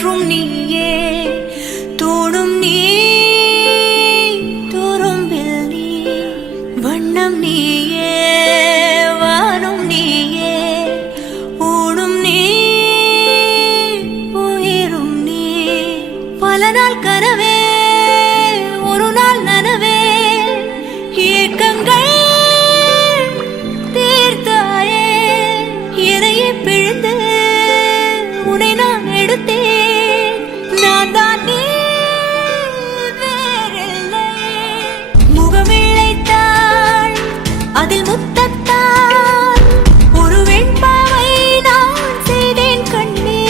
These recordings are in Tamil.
காற்றும் நீயே தோடும் நீ துரும்பில் நீ வண்ணம் நீயே வானும் நீயே ஊடும் நீ உயிரும் நீ பல நாள் கனவே ஒரு நாள் நனவே ஏக்கங்கள் தீர்த்தாயே இறையை பிழிந்து உன்னை நான் எடுத்தேன் நான் தான் நீ வேறில்லை முகமிழைத்தாள் அதில் முத்தத்தால் ஒரு வெண்பாவை நான் செய்தேன் கண்ணே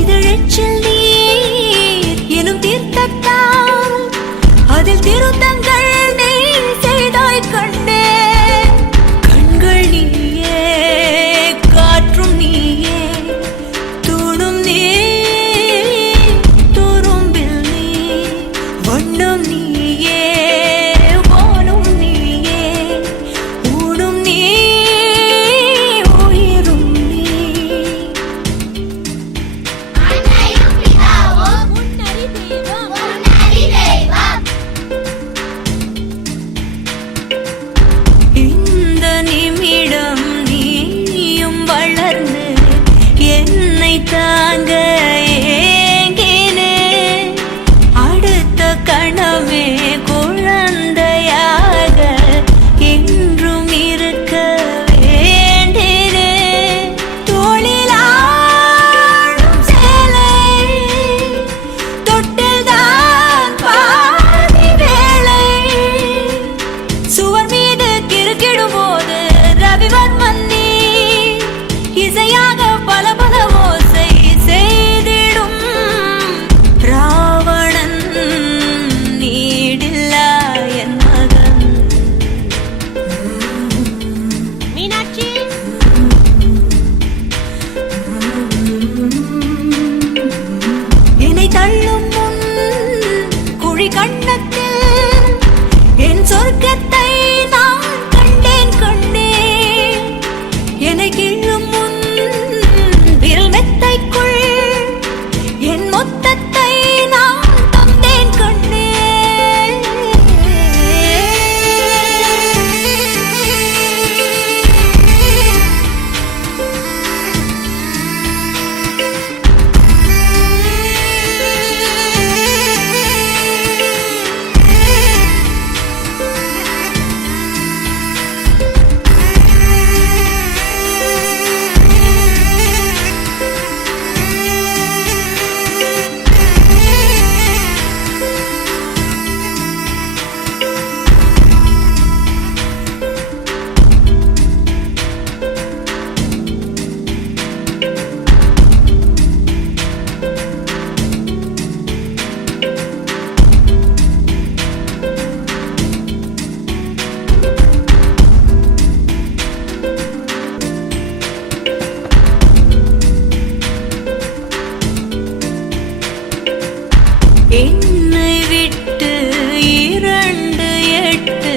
இதழச்சில் நீர் எனும் தீர்த்தத்தால் அதில் திருத்தங்கள் நீ செய்தாய் கண்ணே கண்கள் நீயே காற்றும் நீயே தூணும் நீ துரும்பில் நீ வண்ணம் நீயே வானும் நீயே ஊடும் நீ உயிரும் நீ அன்னையும் பிதாவும் முன்னறி தெய்வம் இந்த நிமிடம் நீயும் வளர்ந்து என்னை தாங்க ஏங்கினே அடுத்த கணமே குழந்தையாக என்றும் இருக்க வேண்டினே தோளிலாடும் சேலை தொட்டில்தான் பாதி வேளை சுவர் மீது கிறுக்கிடும் போது ரவிவர்மன் நீ இசையாக பல பல ஓசை செய்திடும் ராவணன் நீடில்லா என் மகன் மீனாட்சி என்னை தள்ளும் முன் குழி கண்ணத்தில் என் சொர்க்கத்தை நான் கண்டேன் கண்டேன் என்னை கிள்ளும் முன் விரல் மெத்தைக்குள் என் மொத்தத்தை நான் தந்தேன் கண்டேன் என்னை விட்டு 2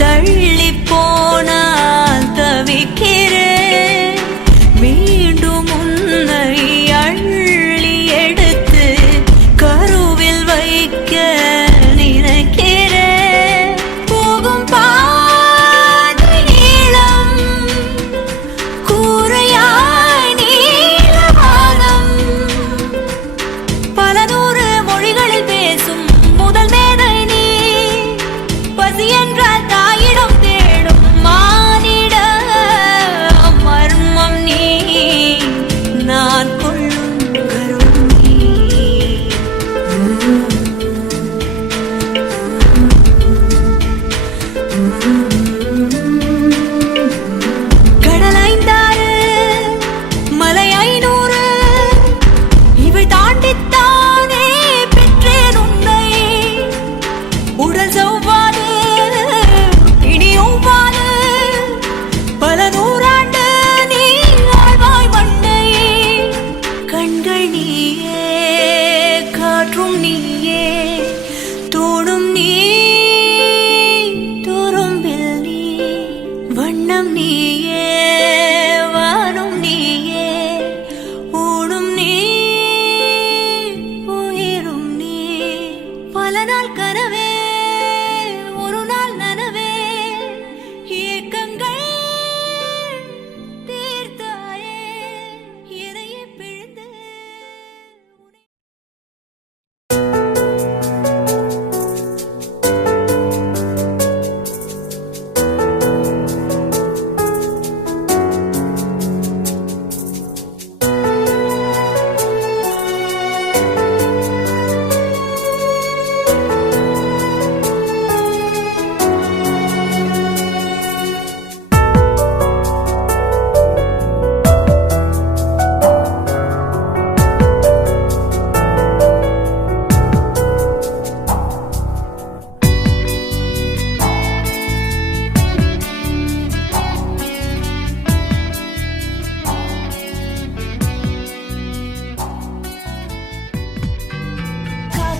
தள்ளி போனால் தவிக்கிறேன் மீண்டும் உன்னை அள்ளி எடுத்து கருவில் வைக்க நினைக்கிறேன் போகும் பாதை நீளம் கூரையாய் நீலவானம் பல நூறு மொழிகளில்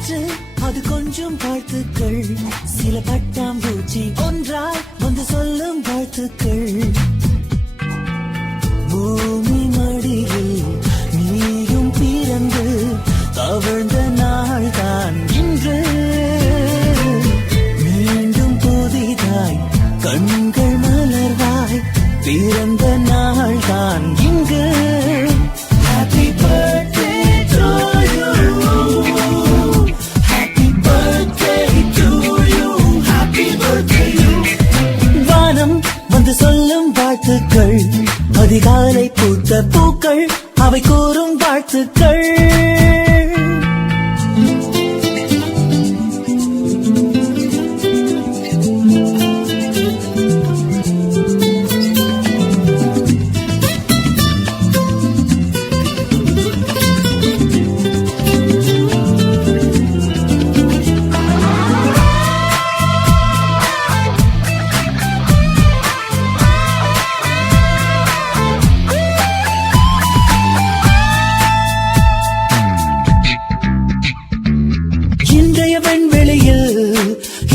காற்று அது கொஞ்சம் வாழ்த்துக்கள், சில பட்டாம்பூச்சி ஒன்றாய் வந்து சொல்லும் வாழ்த்துக்கள். பூமி மடியில் நீயும் பிறந்து தவழ்ந்த நாள் தான் இன்று, மீண்டும் புதிதாய் கண்கள் மலர்வாய் பிறந்த நாள் தான் இங்கு. Happy birthday to you, happy birthday to you, happy birthday you. வானம் வந்து சொல்லும் வாழ்த்துக்கள், அதிகாலை பூத்த பூக்கள் அவை கூறும் வாழ்த்துக்கள்.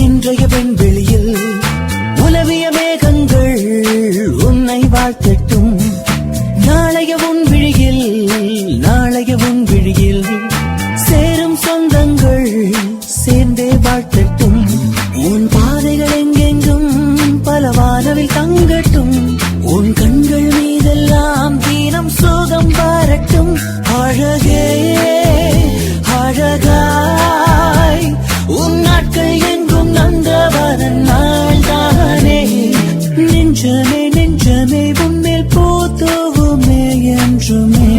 இன்றைய வெண்வெளியில் உலவிய மேகங்கள் உன்னை வாழ்த்தட்டும். நாளைய உன் விழியில் சேரும் சொந்தங்கள் சேர்ந்தே வாழ்த்தட்டும். உன் பாதைகள் எங்கெங்கும் பல வானவில் தங்கட்டும். உன் கண்கள் மீதெல்லாம் தீனம் சோகம் வரட்டும். அழகே அழகாய் உன் நாட்கள் எங்கும் நந்தவனன் நாள் தானே. நெஞ்சமே நெஞ்சமே உன்மேல் போத்தோவுமே என்றுமே.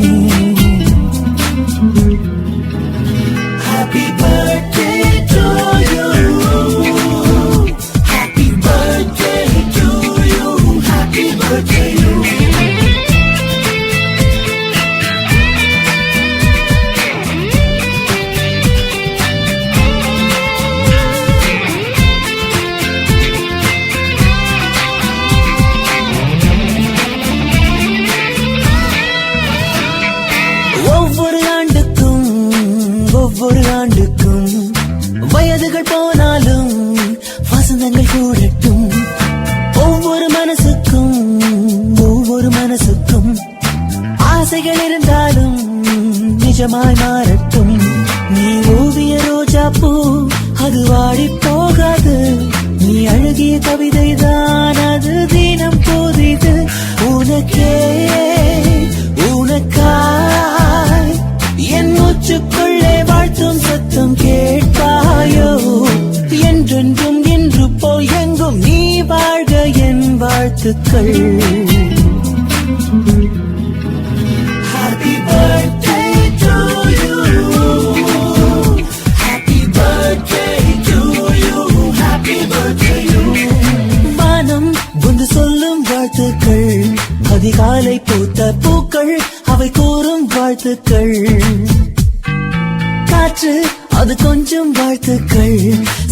Happy birthday to you, happy birthday to you, happy birthday you. ஒவ்வொரு ஆண்டுக்கும் வயதுகள் போனாலும் வசந்தங்கள் கூடட்டும். ஒவ்வொரு மனசுக்கும் ஆசைகள் இருந்தாலும் நிஜமாய் மாறட்டும். நீ ஓவிய ரோஜா பூ அது வாடி போகாது. நீ அழகிய கவிதை தான் அது தினம் போதிது. உனக்காய் என் மூச்சுக்குள்ளே வாழ்த்தும் சத்தம் கேட்பாயோ. என்றென்றும் என்று போல் எங்கும் நீ வாழ்க என் வாழ்த்துக்கள். Happy birthday to you, happy birthday to you, happy birthday you. வானம் வந்து சொல்லும் வாழ்த்துக்கள், அதிகாலை பூத்த பூக்கள் அவை கூறும் வாழ்த்துக்கள். காற்று அது கொஞ்சம் வாழ்த்துக்கள்,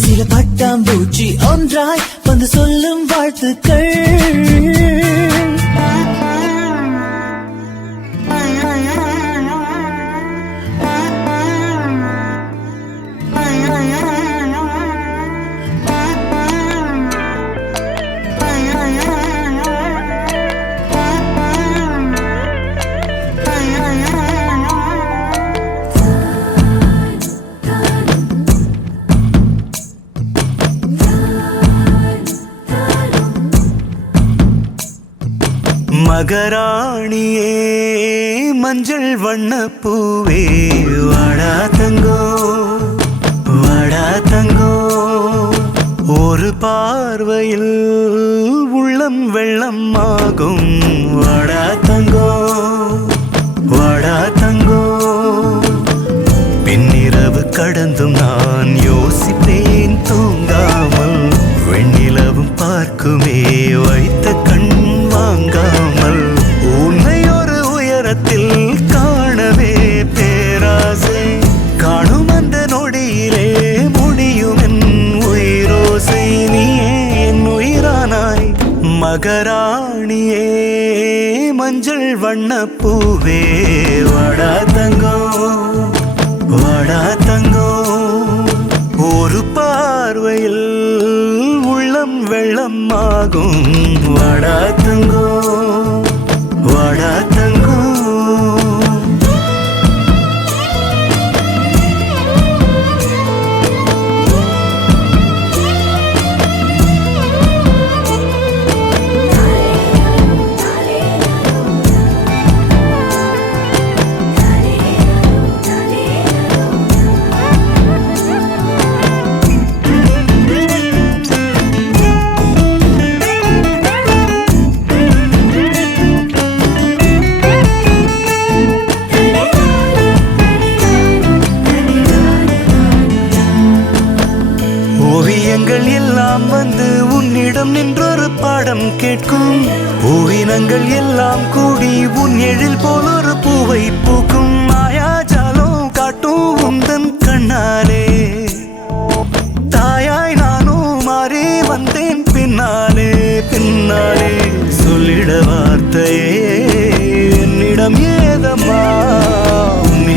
சில பட்டாம்பூச்சி ஒன்றாய் வந்து சொல்லும் வாழ்த்துக்கள். மகராணியே மஞ்சள் வண்ண பூவே வாடா தங்கோ வாடா தங்கோ. ஒரு பார்வையில் உள்ளம் வெள்ளம் ஆகும். வாடா தங்கோ வாடா தங்கோ. பின்னிரவு கடந்தும் நான் யோசிப்பேன் தூங்காமல். வெண்ணிலவும் பார்க்குமே வைத்த கண் வாங்காமல். உன்னை ஒரு உயரத்தில் காணவே பேராசை. காணும் அந்த நொடியிலே முடியும் என் உயிரோசை. நீயே என் உயிரானாய் மகராணியே மஞ்சள் வண்ண பூவே வாடா தங்கோ வாடா தங்கோ.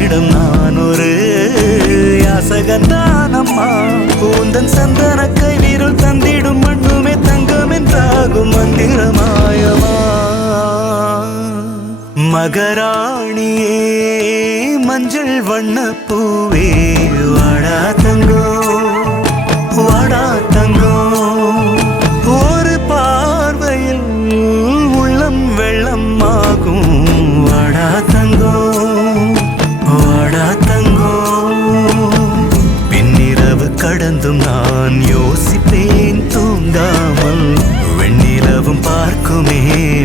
உன்னிடம் நான் ஒரு யாசகந்தானம்மா. கூந்தன் சந்தன கை வீரல் தந்திடும் மண்ணுமே தங்கம் என்றாகும் மந்திரமாயமா. மகராணியே மஞ்சள் வண்ண பூவே வாடா தங்கோ வாடா தங்கோ. ஒரு பார்வையில் உள்ளம் வெள்ளம் ஆகும் வாடா தங்கோ வாடா தங்கோ. பின்னிரவு கடந்தும் நான் யோசிப்பேன் தூங்காமல். வெண்ணிலவும் பார்க்குமே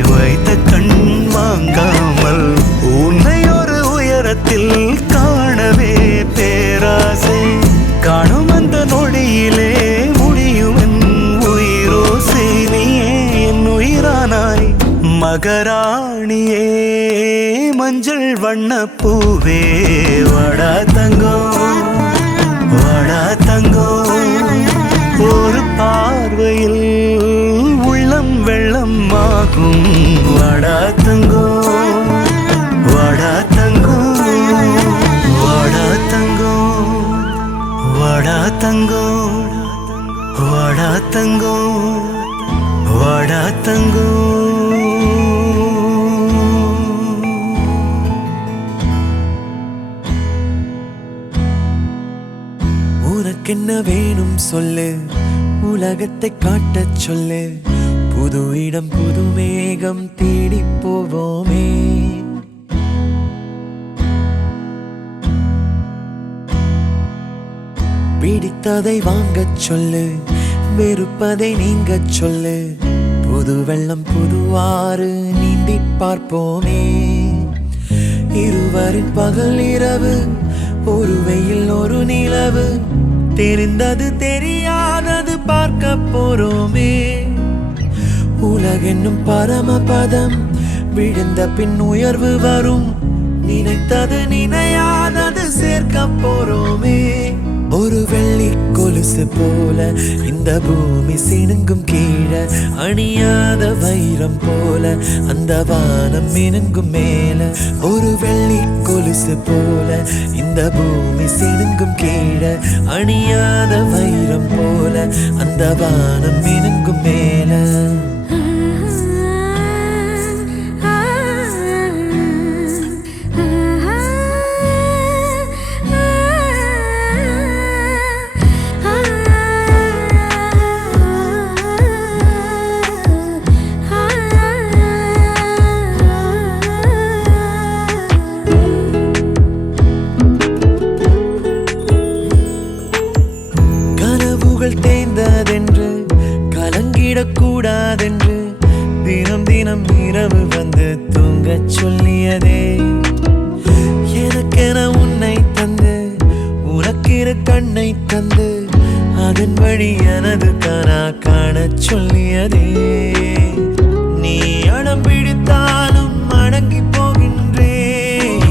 வைத்த கண் வாங்காமல். உன்னை ஒரு உயரத்தில் காணவே பேராசை. காணும் அந்த நொடியிலே முடியும் என் உயிரோசை. நீயே என் உயிரானாய் மகராணியே மஞ்சள் வண்ண பூவே வாடா தங்கோ வாடா தங்கோ. ஒரு பார்வையில் உள்ளம் வெள்ளம் ஆகும் வாடா தங்கோ வாடா தங்கோ வாடா தங்கோ வாடா தங்கோ வாடா தங்கோ வாடா தங்கோ. உனக்கென்ன வேணும் சொல்லு, உலகத்தை காட்டச் சொல்லு. புது இடம் புது மேகம் தேடி போவோமே. பிடித்ததை வாங்கச் சொல்லு, வெறுப்பதை நீங்கச் சொல்லு. புது வெள்ளம் புதுவாறு நீந்தி பார்ப்போமே. இருவரின் பகல் இரவு, ஒரு வெயில் ஒரு நிலவு. தெரிந்தது தெரியாதது பார்க்க போறோமே. உலகென்னும் பரமபதம், விழுந்த பின் உயர்வு வரும். நினைத்தது நினையாதது சேர்க்க போறோமே. ஒரு வெள்ளி கொலுசு போல இந்த பூமி சினுங்கும் கீழே. அணியாத வைரம் போல அந்த வானம் மினுங்கும் மேல. ஒரு வெள்ளி கொலுசு போல இந்த பூமி சினுங்கும் கீழே. அணியாத வைரம் போல அந்த வானம் மினுங்கும் மேல. தேய்ந்ததென்று கலங்கிடக்கூடாதென்று தினம் தினம் இரவு வந்து தூங்கச் சொல்லியதே. எனக்கென உன்னை தந்து உனக்கிரு கண்ணை தந்து அதன் வழி எனது கனா காணச் சொல்லியதே. நீ அடம் பிடித்தாலும் அடங்கி போகின்றேன்.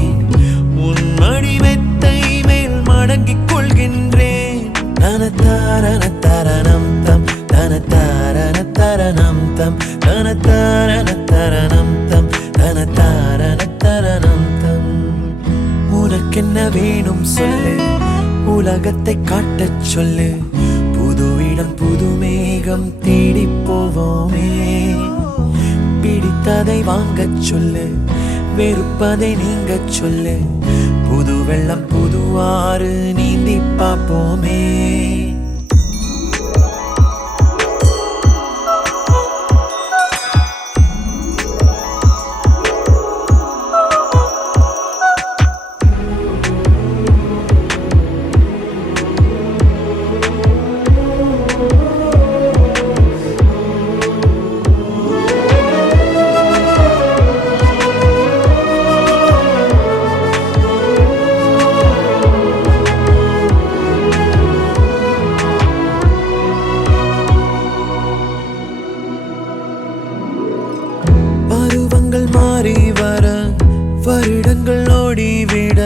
உன் மடி மெத்தை மேல் மடங்கிக் கொள்கின்றேன். தனத்தாரண தரணம் தம் தனத்தாரண தரணம் தம் தனத்தாரண தரணம் தம் தனத்தாரண தரணம் தம். உனக்கென்ன வேணும் சொல்லு, உலகத்தை காட்டச் சொல்லு. புது இடம் புது மேகம் தேடி போவோமே. பிடித்ததை வாங்கச் சொல்லு, வெறுப்பதை நீங்கச் சொல்லு. புது வெள்ளம் புதுவாறு நீந்தி பார்ப்போமே. மாறி வர வருடங்கள் ஓடிவிட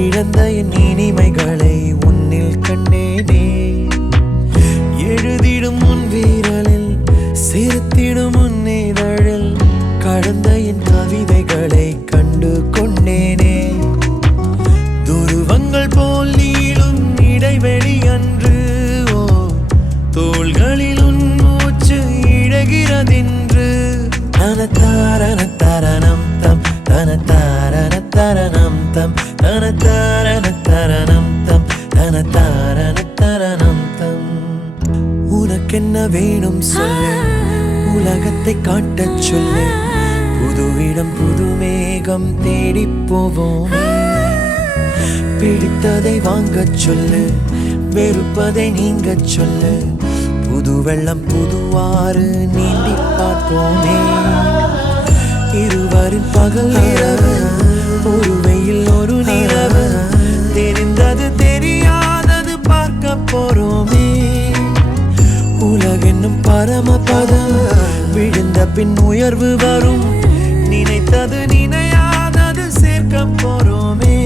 இழந்த என் இனிமைகளை உன்னில் கண்டேனே. எழுதிடும் உன் வீரலில் சிரித்திடும் உன் இதழில் கடந்த என் கவிதைகளை கண்டு கொண்டேனே. தாரண தரணம் தம் தன தாரண தரணம் தம். உனக்கென்ன வேணும் சொல்லு, உலகத்தை காட்டச் சொல்லு. புது இடம் புது மேகம் தேடி போவோம். பிடித்ததை வாங்கச் சொல்லு, வெறுப்பதை நீங்கச் சொல்லு. புது வெள்ளம் புதுவாறு நீந்தி பார்ப்போமே. இருவரின் பகல் இரவு, ஒரு வெயில் ஒரு நிலவு. தெரிந்தது தெரியாதது பார்க்க போறோமே. உலகென்னும் பரமபதம், விழுந்த பின் உயர்வு வரும். நினைத்தது நினையாதது சேர்க்க போறோமே.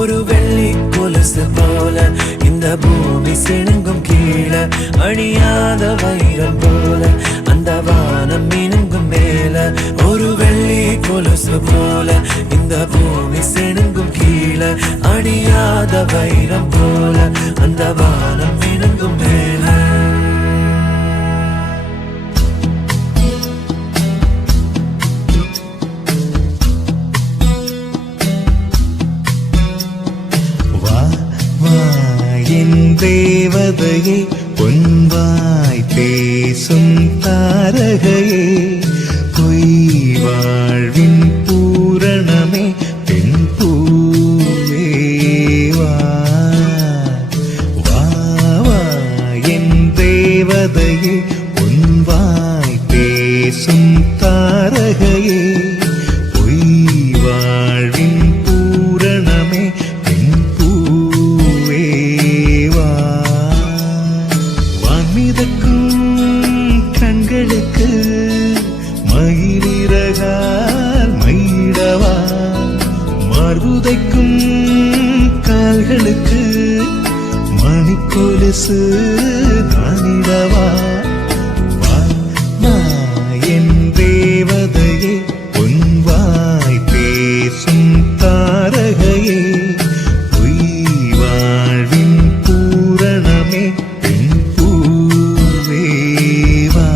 ஒரு வெள்ளி கொலுசு போல இந்த பூமி சிணுங்கும் கீழே. அணியாத வைரம் போல அந்த வானம் மினுங்கும் மேல. ஒரு வெள்ளி கொலுசு போல இந்த பூமி சிணுங்கும் கீழே. அணியாத வைரம் போல அந்த வானம் மினுங்கும் மேல. தேவதையே பொன்வாய் பேசும் தாரகையே. பொய் வாழ்வின் பூரணமே பெண் பூவேவா. வா வா என் தேவதையே பொன்வாய் பேசும் தாரகையே. பொய் வாழ்வின் பூரணமே பெண் கண்களுக்கு மயிலிறகால் மயிடவா. மார்புதைக்கும் கால்களுக்கு மணிக்கொலுசு நானிடவா. என் தேவதையே பொன்வாய் பேசும் தாரகையே. பொய் வாழ்வின் பூரணமே பெண் பூவேவா.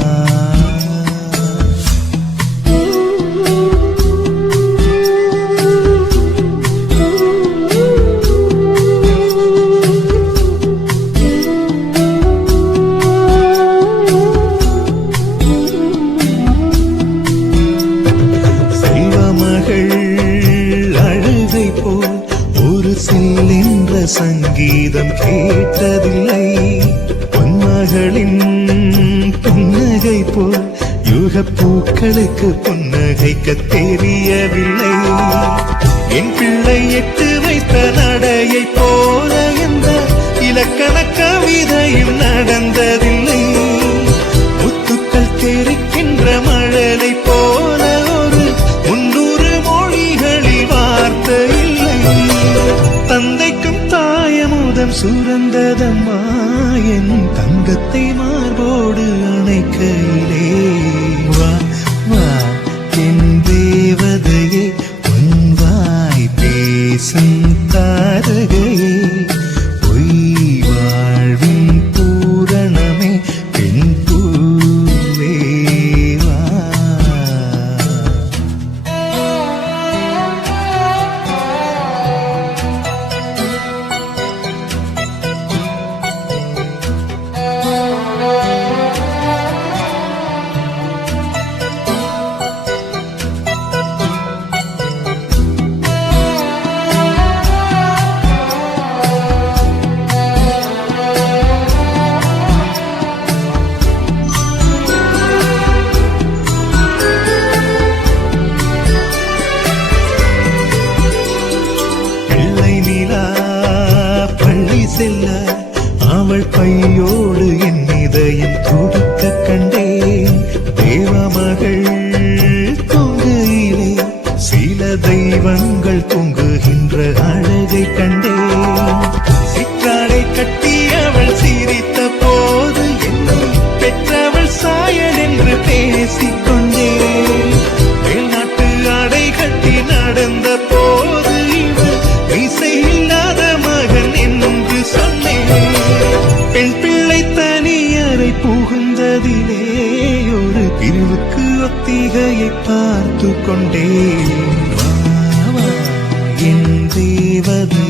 அழுகை போல் ஒரு செல்கின்ற சங்கீதம் கேட்டதில்லை. பொன்மகளின் புன்னகை போல் யுக பூக்களுக்கு புன்னகைக்க தெரியவில்லை. என் பிள்ளை எட்டு வைத்த நடையை போல எந்த இலக்கண கவிதையும் நடந்ததில்லை. முத்துக்கள் தெரிக்கின்ற மழலை போல ஒரு 300 மொழிகளில் வார்த்தை இல்லை. தந்தைக்கும் தாயமுதம் சுரந்ததம்மா என் தங்கத்தை மார்போடு அணைக்கையிலே. வா வா என் தேவதையே பொன்வாய் பேசும் தாரகையே. பொய் வாழ்வின் பூரணமே பெண் பூவேவா. செல்ல அவள் பையோடு என் இதயம் துடிக்க கண்டேன். தேவமகள் தொங்குகிலே சில தெய்வங்கள் தொங்குகின்ற அழகை கண்டேன். சிற்றாடை கட்டி அவள் சிரித்த போது என்னை பெற்றவள் சாயல் என்று பேசிக்கொண்டேன். வெளிநாட்டு ஆடை கட்டி நடந்த போது இவள் இசையில்லாத மகன் என்று சொன்னேன். பெண் பிள்ளை தனியறை புகுந்ததிலே ஒரு பிரிவுக்கு ஒத்திகையை பார்த்து கொண்டேன். என் தேவதை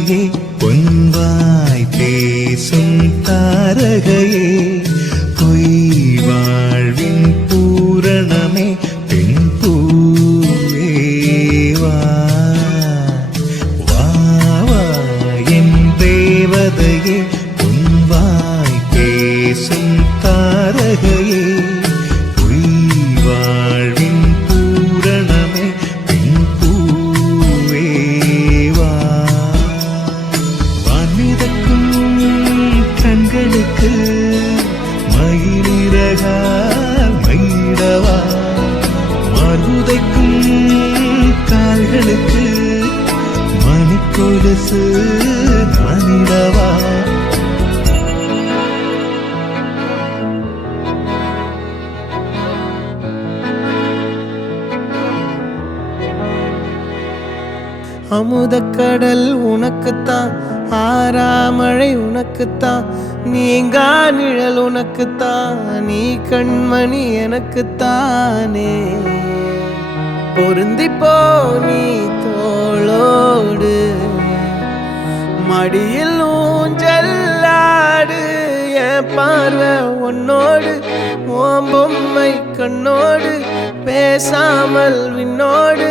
பேசு நானிடவா அமுதக்கடல் உனக்குத்தான் ஆறாமழை உனக்குத்தான் நீங்கா நிழல் உனக்குத்தான் நீ கண்மணி எனக்குத்தானே பொருந்தி போ நீ தோளோடு மடியில் ஊஞ்சல்லாடு என் பார்வை உன்னோடு ஓம் பொம்மை கண்ணோடு பேசாமல் விண்ணோடு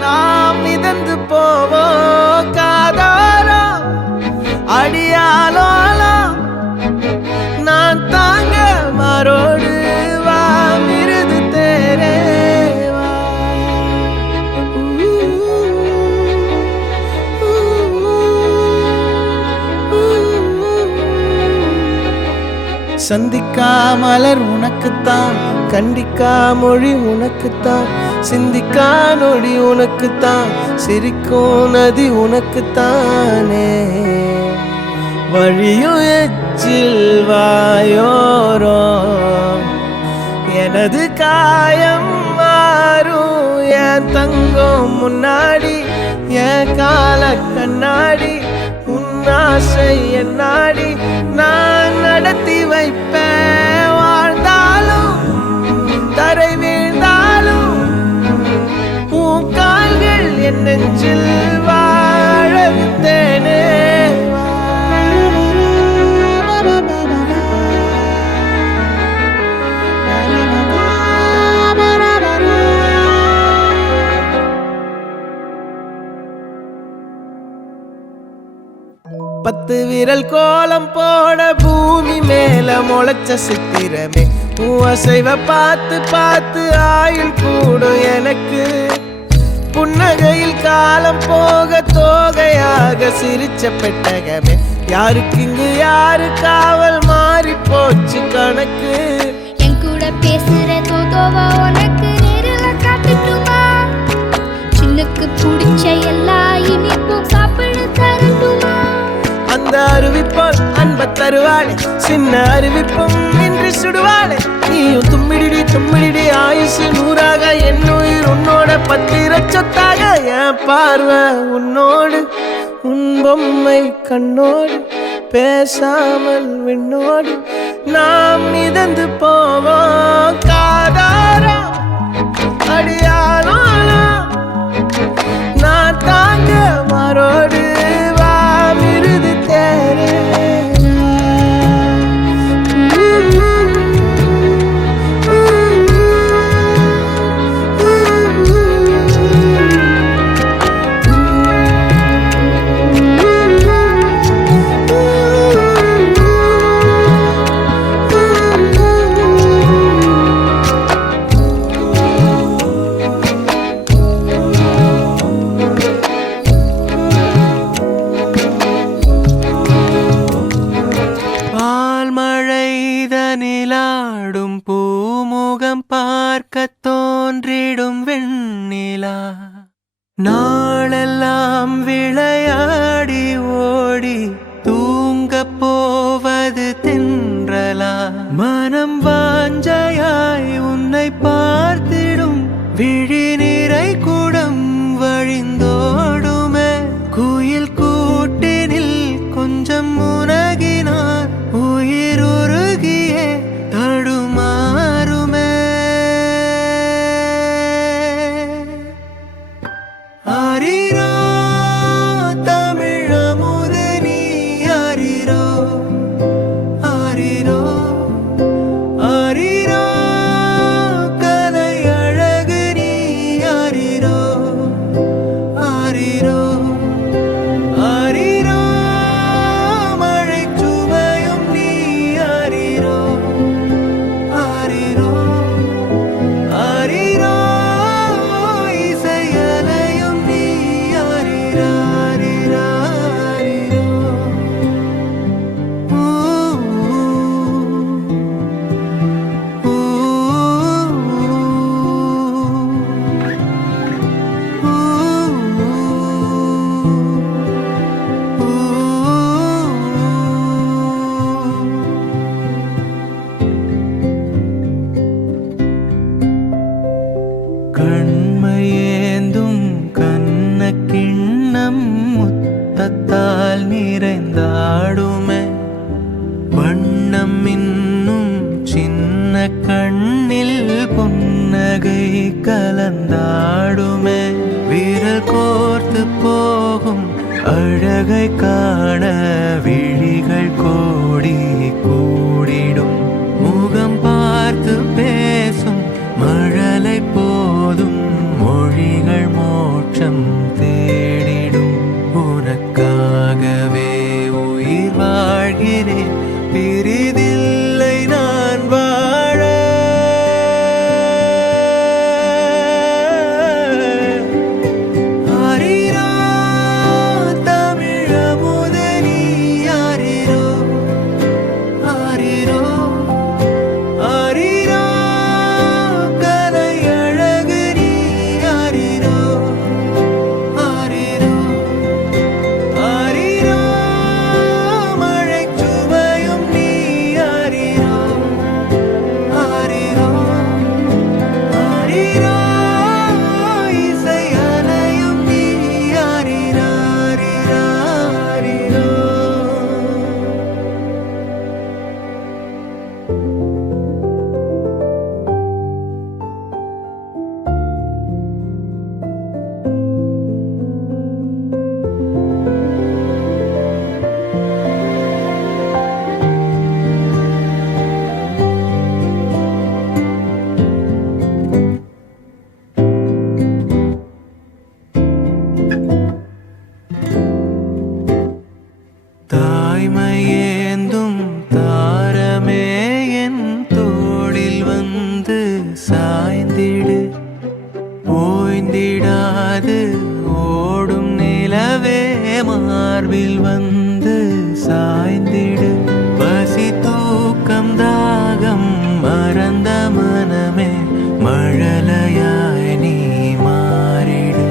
நாம் மிதந்து போவோம் காதாரோ அடியாலோலோ நான் தாங்க மாறோடு வா மிருது தேரே வா சந்திக்கா மலர் உனக்குத்தான் கண்டிக்கா மொழி உனக்குத்தான் சிந்திக்கா நொடி உனக்குத்தான் சிரிக்கும் நதி உனக்குத்தானே வழியும் எச்சில் வாயோரோ எனது காயம் மாறும் என் தங்கம் முன்னாடி என் கால கண்ணாடி உன்னாசை என்னாடி நான் நடத்தி வைப்பேன் வாழ்ந்தாலும் தரை வீழ்ந்தாலும் உன் கால்கள் என் நெஞ்சில் வாழ விட்டேனே பத்து விரல் கோலம் போட பூமி மேல முளைச்ச சித்திரமே உன் அசைவ பார்த்து பார்த்து ஆயுள் கூடும் எனக்கு புன்னகையில் காலம் போக தோகையாக சிரிச்ச பெட்டகமே யாருக்கு இங்கு யாரு காவல் மாறி போச்சு கணக்கு என் கூட பேசுற தோதோவா உனக்கு நேரில் காட்டுட்டுமா சின்னுக்கு பிடிச்ச எல்லா இனிப்பும் சாப்பிட தரட்டுமா அந்த அறிவிப்பால் அன்ப தருவாளே சின்ன அறிவிப்பும் இன்றி சுடுவாளே நீயும் தும்மிடி தும்மிடி ஆயுசு நூறாக என் உயிர் உன்னோட பத்திர சொத்தாக என் பார்வை உன்னோடு உன் பொம்மை கண்ணோடு பேசாமல் விண்ணோடு நாம் மிதந்து போவோம் காதாரா அடியாலோ நான் தாங்க மாறோடு வா மிருது தேரே நிலாடும் பூமுகம் பார்க்க தோன்றிடும் வெண்ணிலா நாளெல்லாம் விளையாடி ஓடி தூங்க போவது தென்றலா மனம் வாஞ்சையாய் உன்னை பார்த்திடும் விழி நிறை குடம் வழிந்தோடுமே குயில் கூட்டினில் கொஞ்சம் உனகினார் உயிர் உருகியே தடுமாறுமே ஆரிரோ தமிழமுது நீ ஆரிரோ ஆரிரோ ஆரிரோ கலை அழகு நீ பால் நிறைந்தாடுமே வண்ணம் இன்னும் சின்ன கண்ணில் புன்னகை கலந்தாடுமே விரல் கோர்த்து போகும் அழகை காண விழிகள் கோடி கூடிடும் முகம் பார்த்து பேசும் மழலை போதும் மொழிகள் மோட்சம் தேடிடும் உனக்காகவே உயிர் வாழ்கிறேன் பிரிதில்லை நான் வாழ ஆரிரோ தமிழமுத நீ ஆரிரோ ஆரிரோ ஆரிரோ கலையழகு நீ ஆரிரோ ஆரிரோ ஆரிரோ மழைச் சுவையும் நீ ஆரிரோ ஆரிரோ ஆரிரோ இசை அலையும் நீ ஆரிரோ ஆரிரோ ஆரிரோ தாய்மையேந்தும் தாரமே என் தோளில் வந்து சாய்ந்திடு ஓய்ந்திடாது ஓடும் நிலவே மார்பில் வந்து சாய்ந்திடு பசி தூக்கம் தாகம் மறந்த மனமே மழலையாய் நீ மாறிடு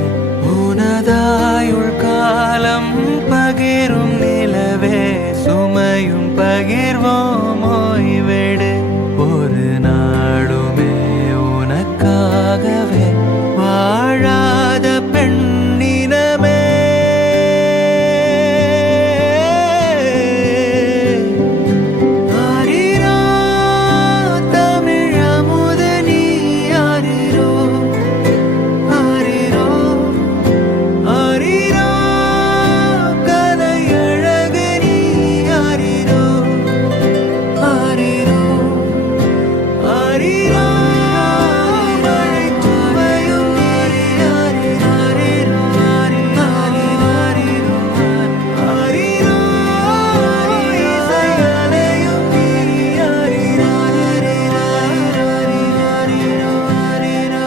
உனதாயுள் காலம் பகிரும் நிலவே சுமையும் பகிர்வோம் ஓய்வெடு ஒரு நாடுமே உனக்காகவே வாழாத பெண்ணினமே ஆரிரோ தமிழமுத நீ ஆரிரோ ஆரிரோ ஆரிரோ கலையழகு நீ ஆரிரோ ஆரிரோ ஆரிரோ மழைச் சுவையும் நீ ஆரிரோ ஆரிரோ ஆரிரோ ஆரிரோ இசை அலையும் நீ ஆரிரோ ஆரிரோ ஆரிரோ ஆரிரோ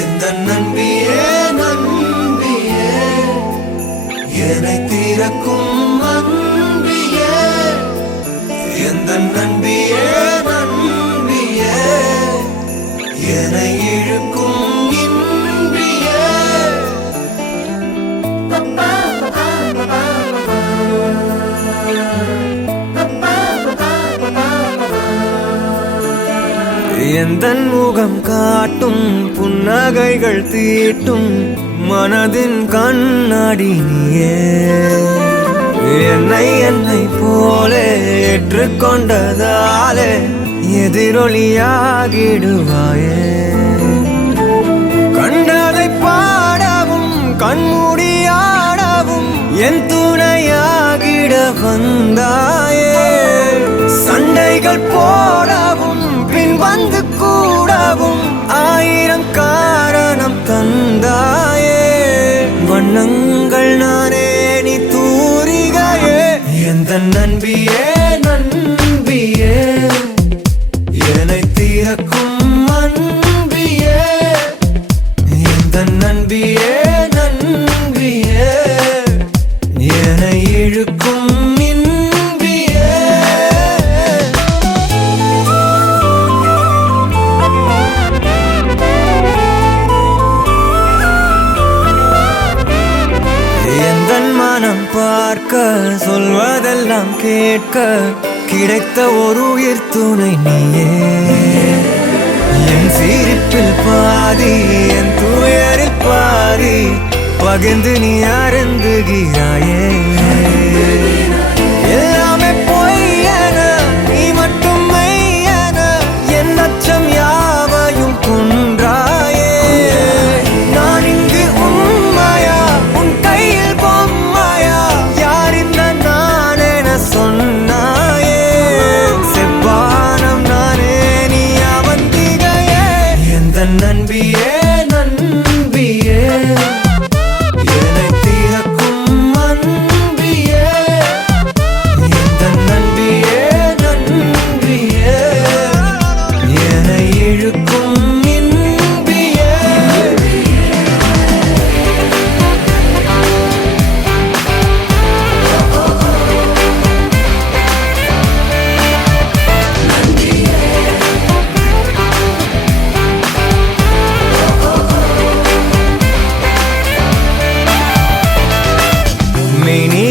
எந்த நன்பியே நன்பியே என்னை தீரக்கும் அன்பியே எந்த நன்பியே நன்பியே என்னை இழுக்கும் இன்பியே எந்தன் முகம் காட்டும் புன்னகைகள் தீட்டும் மனதின் கண்ணாடி நீயே என்னை போலே ஏற்றுக்கொண்டதாலே எதிரொலியாகிடுவாயே கண்டதை பாடவும் கண்மூடியாடவும் என் துணையாகிட வந்தாயே சண்டைகள் போடவும் பின் வந்து கூடவும் ஆயிரம் காரணம் தந்தாயே வண்ணங்கள் நானே நீ தூரிகையே எந்த நன்பியே நன்பியே என்னை தீரக்கும் அன்பியே எந்த நன்பியே நன்பியே என்னை இழுக்கும் இன்பியே பார்க்க சொல்வதெல்லாம் கேட்க கிடைத்த ஒரு உயிர் துணை நீயே என் சிரிப்பில் பாதி என் துயரில் பாதி பகிர்ந்து நீ அருந்துகிறாயே எல்லாமே பொய்யென நீ மட்டும் மெய்யென என் அச்சம் யாவையும் கொன்றாயே நான் இங்கு உண்மையா உன் கையில் பொம்மையா யார் இந்த நான் என சொன்னாயே செவ்வானம் நானே நீ அவந்திகையே எந்த நண்பியே நண்பியே என்னை திறக்கும் அன்பியே எந்த நண்பியே நண்பியே என்னை இழுக்கும் இன்பியே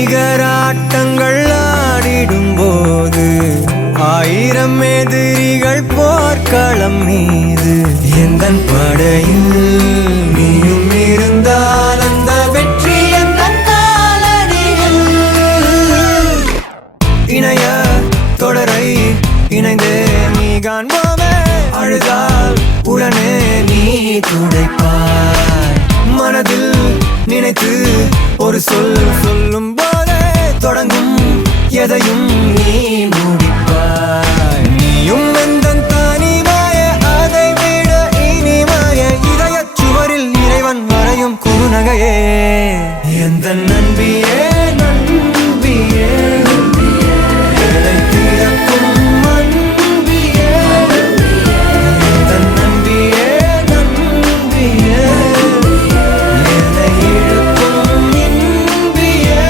மெய்நிகராட்டங்கள் ஆடிடும் போது ஆயிரம் எதிரிகள் போர்க்களம் மீது எந்தன் படையில் நீயும் இருந்தால் அந்த வெற்றி எந்தன் காலடியில் இணைய தொடரை இணைந்தே நீ காண்போமே அழுதால் உடனே நீ துடைப்பாய் மனதில் நினைத்து ஒரு சொல் சொல்லும் போதே தொடங்கும் எதையும் நீ முடிப்பாய் நீயும் எந்தன் தனிமாய அதை விட இனிமாய இதயச் சுவரில் இறைவன் வரையும் குறுநகையே எந்த நண்பியே நண்பியே என்னை திறக்கும் அன்பியே எந்த நண்பியே நண்பியே என்னை இழுக்கும் இன்பியே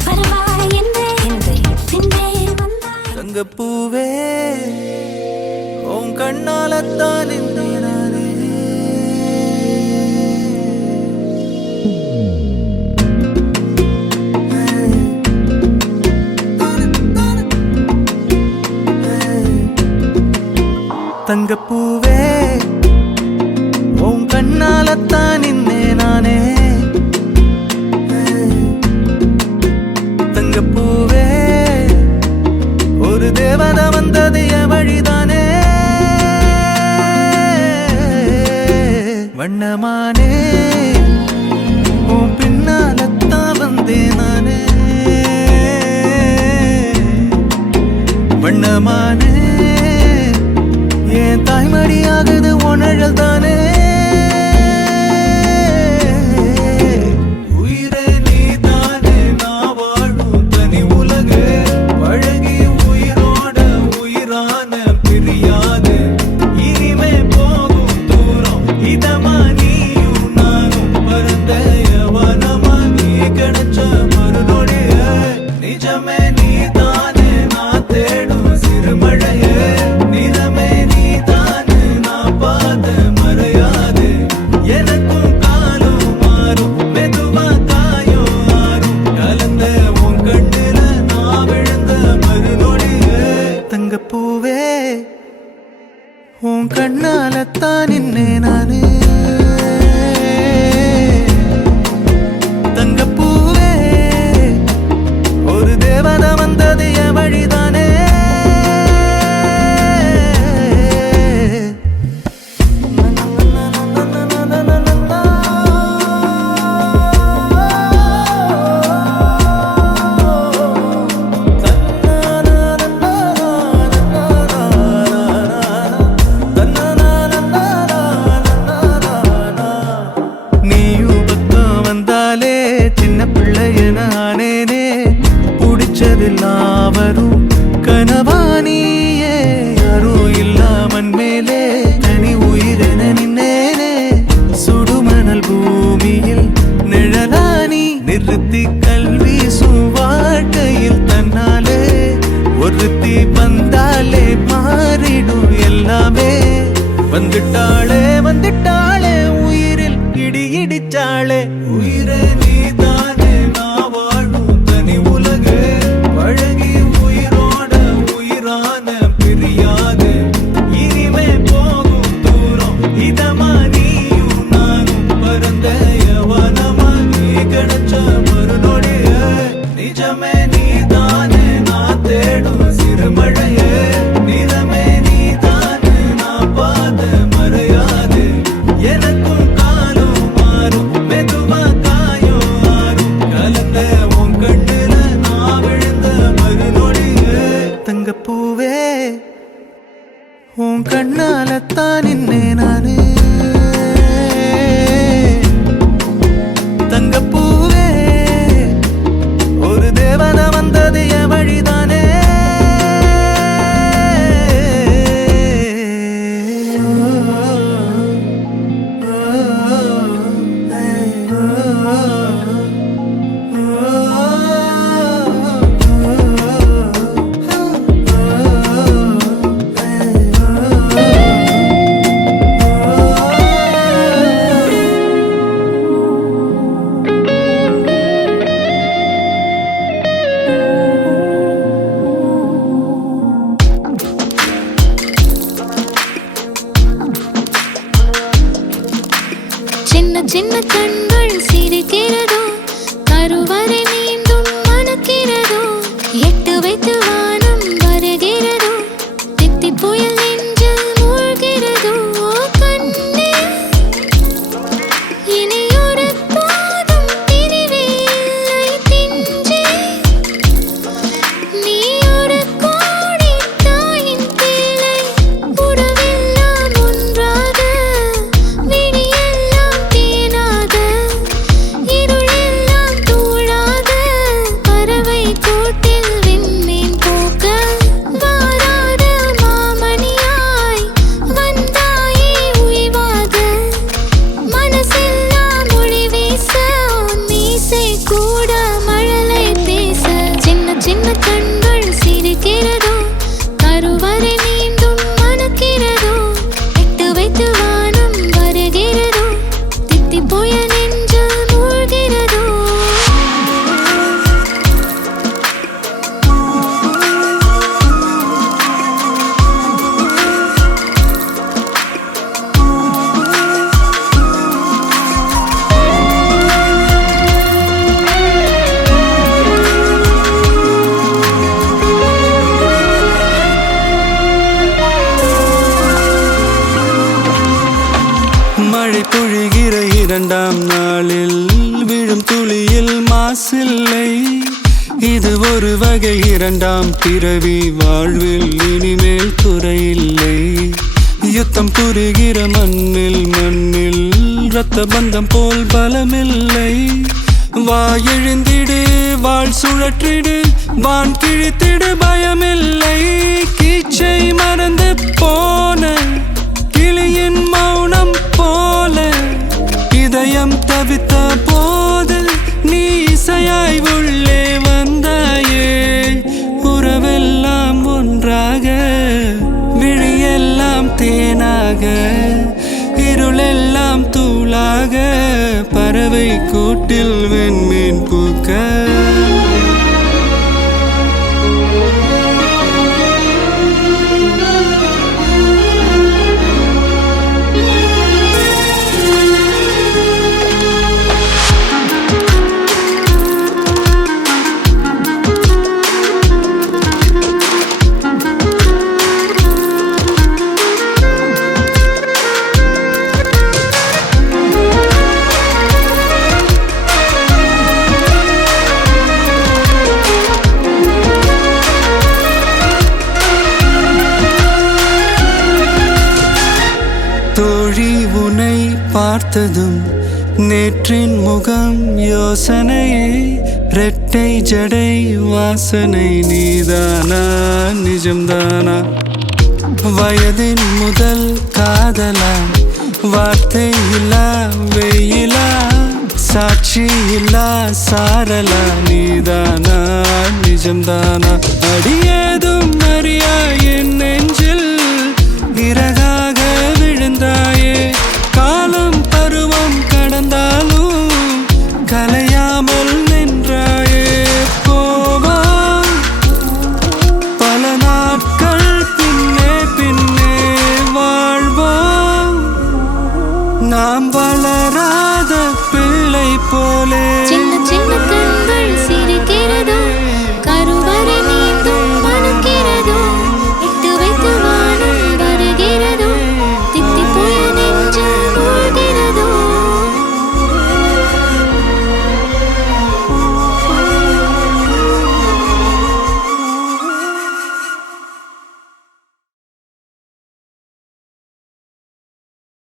வருவாய் என்றே பின்னே வந்தாய் தங்கப்பூவே உன் கண்ணாலத்தான் நானே தங்கப்பூவே உன் கண்ணாலத்தான் நானே தங்கப்பூவே ஒரு தேவதை வந்தது என் வழிதானே வண்ணமானே உன் பின்னாலத்தான் வந்தேன் நானே வண்ணமானே என் தாய்மடியாகுது உணழல் தானே உயிரே நீ தானே நான் வாழும் தனி உலகு பழகி உயிரோட உயிரான பிரியாது இனிமே போகும் தூரம் இதமா நீயும் நானும் பரந்த யவனமா நீ கிடைச்ச மறுநொடிய நிஜமே நீ தானே நான் தேடும் சிறுமழையே நிறமே நீ தானே நான் பார்த்த மறையாது எனக்கும் காலம் மாறும் மெதுவா காயம் ஆறும் கலந்த உன் கண்ணுல நான் விழுந்த மறுநொடியே தங்கப்பூவே உன் கண்ணாலத்தான் நின்னே நானே தங்கப்பூவே ஒரு தேவதை நினைப்பதெல்லாம் வரும் கனவானியே யாரோ இல்லாமன் மேலே தனி உயிரென நின்னேனே சுடுமணல் பூமியில் நிழலானி நிறுத்தி கல்வி வாழ்க்கையில் தன்னாலே ஒருத்தி வந்தாலே மாறிடும் எல்லாமே வந்துட்டாளே வந்துட்டாளே உயிரில் இடி இடிச்சாளே உயிரே நீதானே நான் வாழும் தனி உலகு பழகி உயிரோட உயிரான பிரியாது இனிமே போகும் தூரம் இதமா நீயும் நானும் பரந்த யவனமா நீ கிடைச்ச மறுநொடிய நிஜமே நீதானே நான் தேடும் சிறுமழையே நிறமே நீதானே நான் பாத மறையாது எனக்கும் காலம் மாறும் மெதுவா காயம் மாறும் கலந்த உன் கண்ணுல நான் விழுந்த மறுநொடியே தங்கப்பூவே உன் கண்ணாலத்தான் நின்னே நானு தங்கப்பூவே ஒரு தேவதை வந்தது என் வழிதானே சின்ன சின்ன கண்கள் சிரிக்கிறதோ கருவறை மீண்டும் மணக்கிறதோ எட்டு வைத்து வானம் வருகிறதோ தித்தி புயல் நெஞ்சில் மூழ்கிறதோ கண்ணே இனி ஒரு போதும் பிரிவே இல்லை பிஞ்சே நீ ஒரு கோடி தாயின் பிள்ளை உறவெல்லாம் ஒன்றாக விழியெல்லாம் தேனாக இருளெல்லாம் தூளாக பறவை கூட்டில் விண்மீன் போக்க வாராத மாமணியாய் வந்தாயே உய்வாக மனசெல்லாம் மொழி வீச உன் மீசை கூட மழலை பேச சின்ன சின்ன கண்கள் சிரிக்கிறதோ கருவறை மீண்டும் மணக்கிறதோ எட்டு வைத்து வானம் வருகிறதோ தித்தி புயல் நெஞ்சில் மூழ்கிறதோ மழை பொழிகிற இரண்டாம் நாளில் விழும் துளியில் மாசில்லை இது ஒரு வகை இரண்டாம் பிறவி வாழ்வில் இனிமேல் குறையில்லை யுத்தம் புரிகிற மண்ணில் மண்ணில் இரத்த பந்தம் போல் பலமில்லை வா எழுந்திடு வாழ் சுழற்றிடு வான் கிழித்திடு பயமில்லை கீச்சை மறந்து போன கிளியின் மௌனம் போல இதயம் தவித்த போது நீ இசையாய் உள்ளே வந்தாயே உறவெல்லாம் ஒன்றாக விழியெல்லாம் தேனாக இருளெல்லாம் தூளாக பறவை கூட்டில் வெண்மீன் பூக்க பார்த்ததும் நேற்றின் முகம் யோசனையை ரெட்டை ஜடை வாசனை நீதானா நிஜம்தானா வயதின் முதல் காதலா வார்த்தை இல்லா வெயிலா சாட்சி இல்லா சாரலா நீதானா நிஜம்தானா